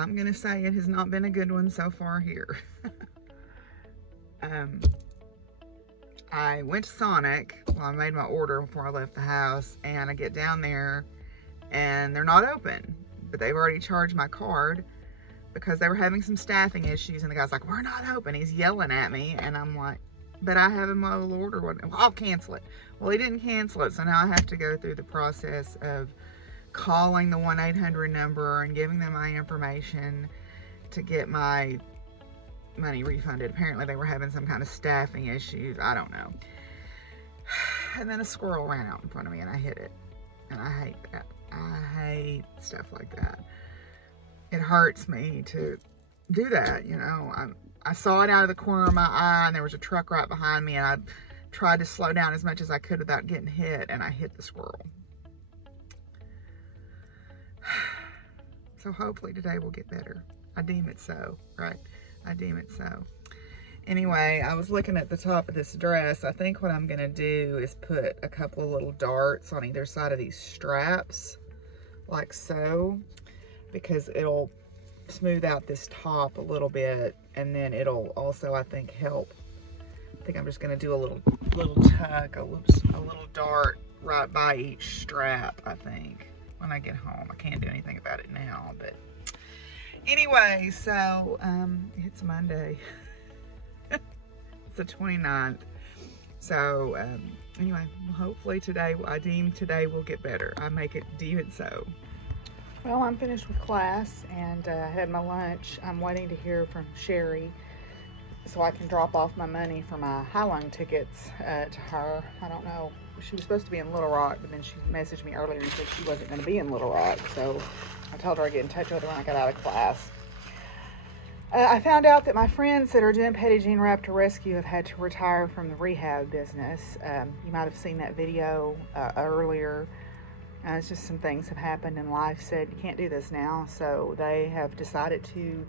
I'm gonna say it has not been a good one so far here. I went to Sonic. Well, I made my order before I left the house, and I get down there and they're not open, but they've already charged my card because they were having some staffing issues, and the guy's like, we're not open. He's yelling at me, and I'm like, but I have a mobile order. Well, I'll cancel it. Well, he didn't cancel it, so now I have to go through the process of calling the 1-800 number and giving them my information to get my money refunded. Apparently they were having some kind of staffing issues. I don't know. And then a squirrel ran out in front of me and I hit it. And I hate that. I hate stuff like that. It hurts me to do that, you know. I saw it out of the corner of my eye, and there was a truck right behind me, and I tried to slow down as much as I could without getting hit, and I hit the squirrel. So hopefully today will get better. I deem it so, right? I deem it so. Anyway, I was looking at the top of this dress. I think what I'm gonna do is put a couple of little darts on either side of these straps, like so, because it'll smooth out this top a little bit, and then it'll also, I think, help. I think I'm just gonna do a little tuck, a little dart right by each strap, I think, when I get home. I can't do anything about it now, but anyway, so it's Monday. It's the 29th. So anyway, hopefully today, I deem today will get better. I make it, deem it so. Well, I'm finished with class and had my lunch. I'm waiting to hear from Sherry so I can drop off my money for my Highline tickets to her. I don't know. She was supposed to be in Little Rock, but then she messaged me earlier and said she wasn't going to be in Little Rock. So I told her I'd get in touch with her when I got out of class. I found out that my friends that are doing Petit Jean Raptor Rescue have had to retire from the rehab business. You might have seen that video earlier. It's just some things have happened in life, said you can't do this now. So they have decided to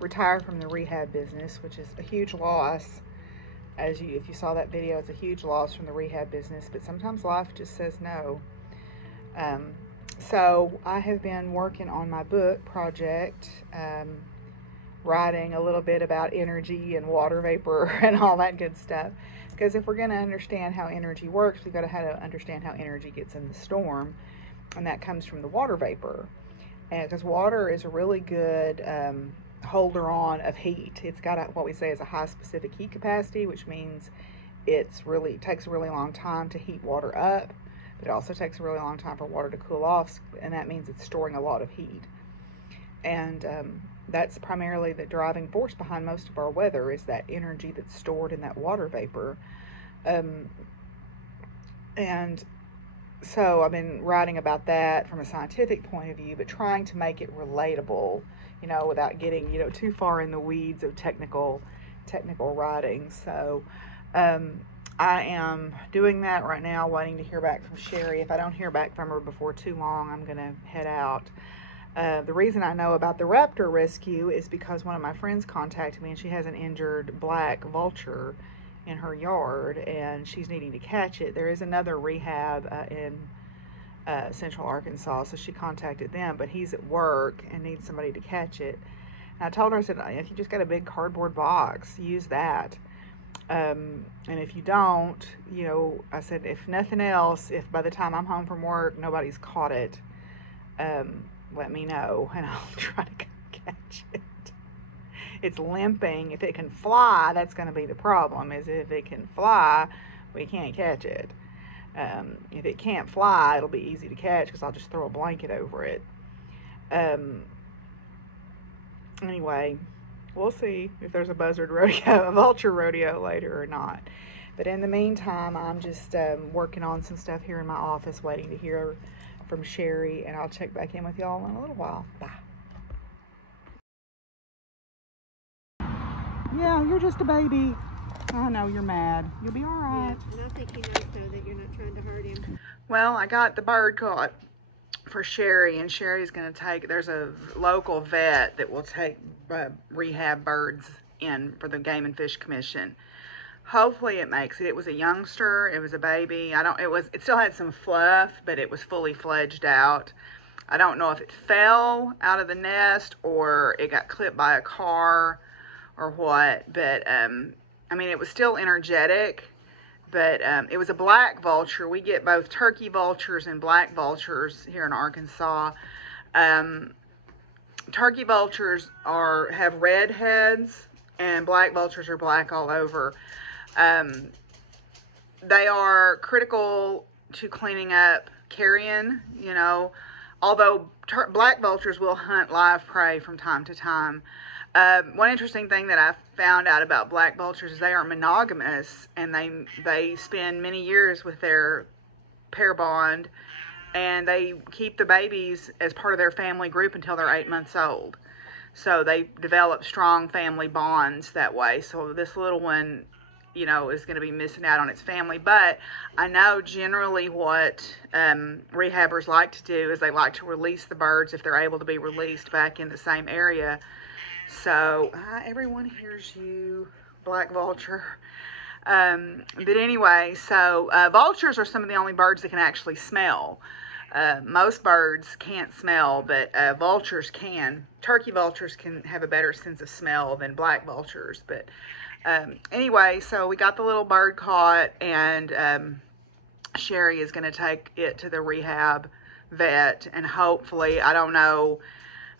retire from the rehab business, which is a huge loss. If you saw that video, it's a huge loss from the rehab business, but sometimes life just says no. So I have been working on my book project, writing a little bit about energy and water vapor and all that good stuff. Because if we're going to understand how energy works, we've got to understand how energy gets in the storm, and that comes from the water vapor. And because water is a really good holder on of heat. It's got what we say is a high specific heat capacity, which means it takes a really long time to heat water up, but it also takes a really long time for water to cool off, and that means it's storing a lot of heat. And that's primarily the driving force behind most of our weather, is that energy that's stored in that water vapor. And so I've been writing about that from a scientific point of view, but trying to make it relatable, you know, without getting, you know, too far in the weeds of technical writing. So I am doing that right now, waiting to hear back from Sherry. If I don't hear back from her before too long, I'm gonna head out. The reason I know about the raptor rescue is because one of my friends contacted me, and she has an injured black vulture in her yard, and she's needing to catch it. There is another rehab in Central Arkansas, so she contacted them, but he's at work and needs somebody to catch it. And I told her, I said, if you just got a big cardboard box, use that. And if you don't, you know, I said, if nothing else, if by the time I'm home from work nobody's caught it, let me know, and I'll try to catch it. It's limping. If it can fly, that's going to be the problem, is if it can fly, we can't catch it. If it can't fly, it'll be easy to catch because I'll just throw a blanket over it. Anyway, we'll see if there's a vulture rodeo later or not. But in the meantime, I'm just working on some stuff here in my office, waiting to hear from Sherry, and I'll check back in with y'all in a little while. Bye. Yeah, you're just a baby. I know you're mad. You'll be all right. Yeah, and I think he knows, though, that you're not trying to hurt him. Well, I got the bird caught for Sherry, and Sherry's going to take, there's a local vet that will take rehab birds in for the Game and Fish Commission. Hopefully it makes it. It was a youngster. It was a baby. It still had some fluff, but it was fully fledged out. I don't know if it fell out of the nest or it got clipped by a car or what, but I mean, it was still energetic, but it was a black vulture. We get both turkey vultures and black vultures here in Arkansas. Turkey vultures have red heads, and black vultures are black all over. They are critical to cleaning up carrion, you know, although black vultures will hunt live prey from time to time. One interesting thing that I found out about black vultures is they are monogamous, and they spend many years with their pair bond, and they keep the babies as part of their family group until they're 8 months old. So they develop strong family bonds that way. So this little one, you know, is going to be missing out on its family. But I know generally what rehabbers like to do is they like to release the birds if they're able to be released back in the same area. So everyone hears you, black vulture. But anyway, so vultures are some of the only birds that can actually smell. Most birds can't smell, but vultures can. Turkey vultures can have a better sense of smell than black vultures. But anyway, so we got the little bird caught, and Sherry is going to take it to the rehab vet, and hopefully, I don't know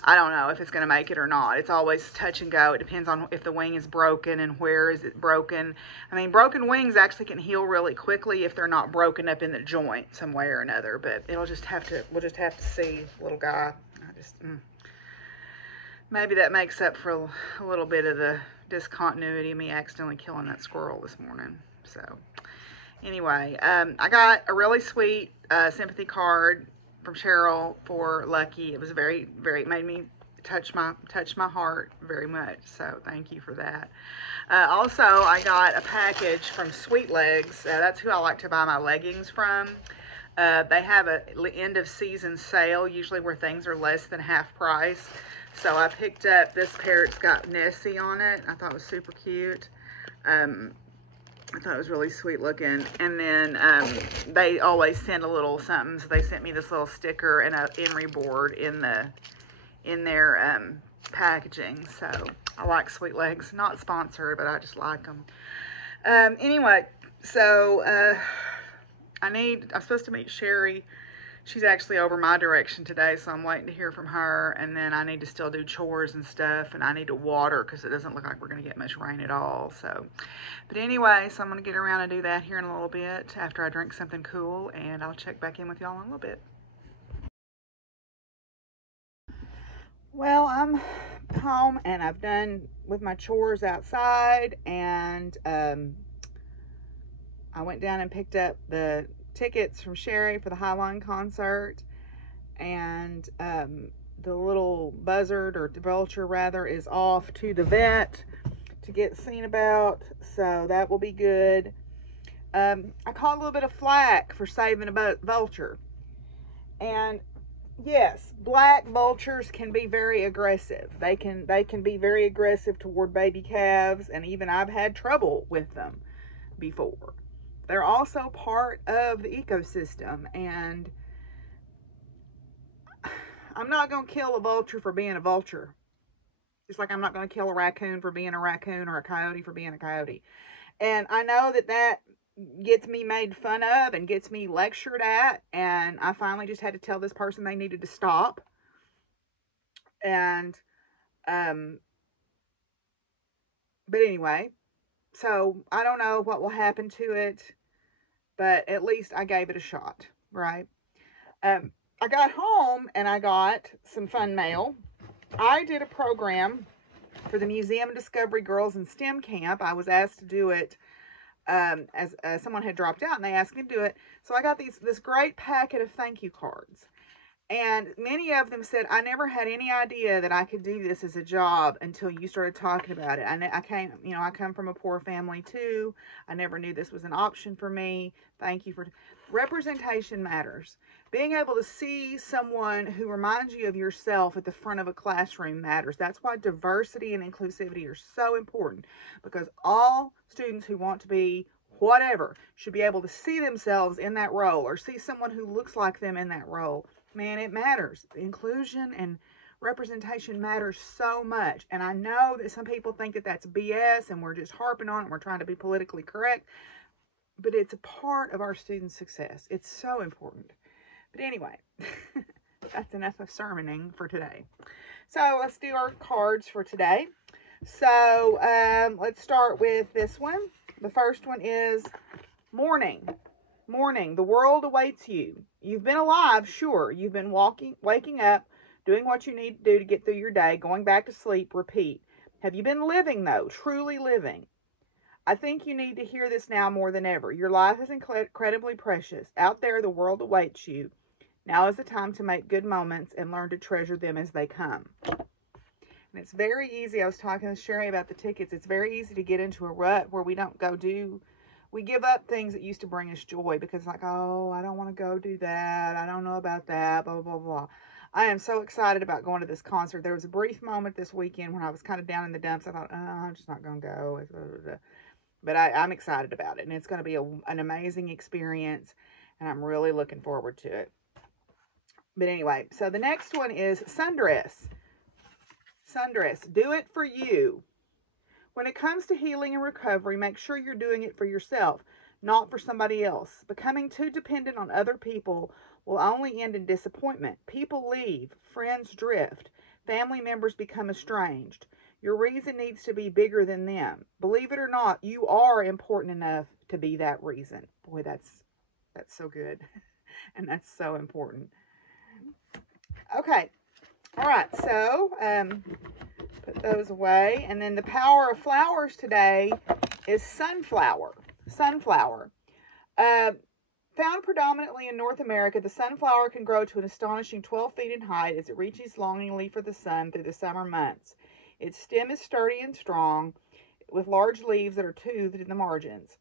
if it's going to make it or not. It's always touch and go. It depends on if the wing is broken and where is it broken. I mean, broken wings actually can heal really quickly if they're not broken up in the joint some way or another. But we'll just have to see, little guy. Maybe that makes up for a little bit of the discontinuity of me accidentally killing that squirrel this morning. So anyway, I got a really sweet sympathy card from Cheryl for Lucky. It was it made me touch my heart very much. So thank you for that. Also, I got a package from Sweet Legs. That's who I like to buy my leggings from. They have a end of season sale, usually where things are less than half price. So I picked up this pair. It's got Nessie on it. I thought it was super cute. I thought it was really sweet looking. And then they always send a little something. So they sent me this little sticker and an emery board in their packaging. So I like Sweet Legs. Not sponsored, but I just like them. Anyway, so I'm supposed to meet Sherry. She's actually over my direction today, so I'm waiting to hear from her. And then I need to still do chores and stuff, and I need to water because it doesn't look like we're going to get much rain at all. So, but anyway, so I'm going to get around and do that here in a little bit after I drink something cool, and I'll check back in with y'all in a little bit. Well, I'm home, and I've done with my chores outside, and I went down and picked up the tickets from Sherry for the Highline concert, and the little buzzard, or vulture rather, is off to the vet to get seen about, so that will be good. I caught a little bit of flack for saving a vulture, and yes, black vultures can be very aggressive. They can be very aggressive toward baby calves, and even I've had trouble with them before. They're also part of the ecosystem, and I'm not going to kill a vulture for being a vulture. Just like I'm not going to kill a raccoon for being a raccoon, or a coyote for being a coyote. And I know that gets me made fun of and gets me lectured at, and I finally just had to tell this person they needed to stop. And but anyway, so I don't know what will happen to it, but at least I gave it a shot, right? I got home and I got some fun mail. I did a program for the Museum of Discovery Girls in STEM Camp. I was asked to do it as someone had dropped out, and they asked me to do it. So I got this great packet of thank you cards. And many of them said, I never had any idea that I could do this as a job until you started talking about it. I come from a poor family too. I never knew this was an option for me. Thank you for representation matters. Being able to see someone who reminds you of yourself at the front of a classroom matters. That's why diversity and inclusivity are so important, because all students who want to be whatever should be able to see themselves in that role, or see someone who looks like them in that role. Man, it matters. Inclusion and representation matters so much. And I know that some people think that that's BS and we're just harping on it and we're trying to be politically correct, but it's a part of our students' success. It's so important. But anyway, that's enough of sermoning for today. So let's do our cards for today. So let's start with this one. The first one is morning. Morning, the world awaits you. You've been alive, sure. You've been waking up, doing what you need to do to get through your day, going back to sleep, repeat. Have you been living, though? Truly living? I think you need to hear this now more than ever. Your life is incredibly precious. Out there, the world awaits you. Now is the time to make good moments and learn to treasure them as they come. And it's very easy. I was talking to Sherry about the tickets. It's very easy to get into a rut where we don't go do. We give up things that used to bring us joy because, like, oh, I don't want to go do that. I don't know about that, blah, blah, blah. I am so excited about going to this concert. There was a brief moment this weekend when I was kind of down in the dumps. I thought, oh, I'm just not going to go. But I'm excited about it, and it's going to be an amazing experience, and I'm really looking forward to it. But anyway, so the next one is sundress. Sundress. Do it for you. When it comes to healing and recovery, make sure you're doing it for yourself, not for somebody else. Becoming too dependent on other people will only end in disappointment. People leave, friends drift, family members become estranged. Your reason needs to be bigger than them. Believe it or not, you are important enough to be that reason. Boy, that's so good. And that's so important. Okay. All right. So, put those away. And then the power of flowers today is sunflower. Sunflower. Found predominantly in North America, the sunflower can grow to an astonishing 12 feet in height as it reaches longingly for the sun through the summer months. Its stem is sturdy and strong, with large leaves that are toothed in the margins.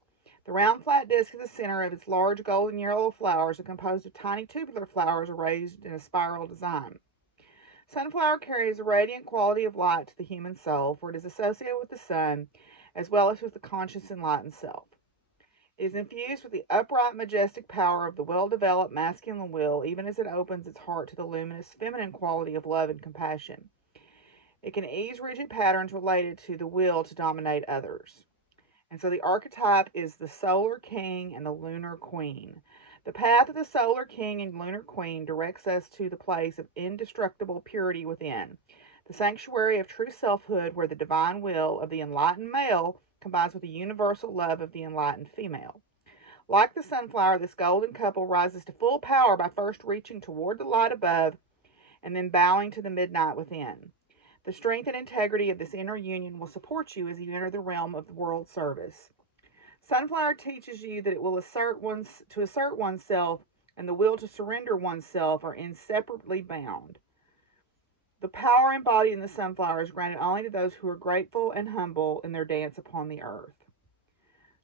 The round flat disc at the center of its large golden yellow flowers are composed of tiny tubular flowers arranged in a spiral design. Sunflower carries a radiant quality of light to the human soul, for it is associated with the sun, as well as with the conscious enlightened self. It is infused with the upright, majestic power of the well-developed masculine will, even as it opens its heart to the luminous feminine quality of love and compassion. It can ease rigid patterns related to the will to dominate others. And so the archetype is the solar king and the lunar queen. The path of the solar king and lunar queen directs us to the place of indestructible purity within, the sanctuary of true selfhood, where the divine will of the enlightened male combines with the universal love of the enlightened female. Like the sunflower, this golden couple rises to full power by first reaching toward the light above and then bowing to the midnight within. The strength and integrity of this inner union will support you as you enter the realm of the world service. Sunflower teaches you that it will assert oneself and the will to surrender oneself are inseparably bound. The power embodied in the sunflower is granted only to those who are grateful and humble in their dance upon the earth.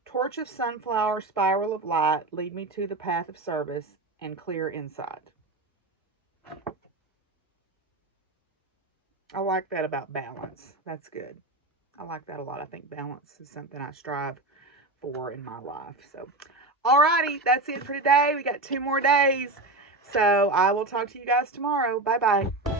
Torch of sunflower, spiral of light, lead me to the path of service and clear insight. I like that about balance. That's good. I like that a lot. I think balance is something I strive for in my life. So, alrighty, that's it for today. We got 2 more days. So I will talk to you guys tomorrow. Bye-bye.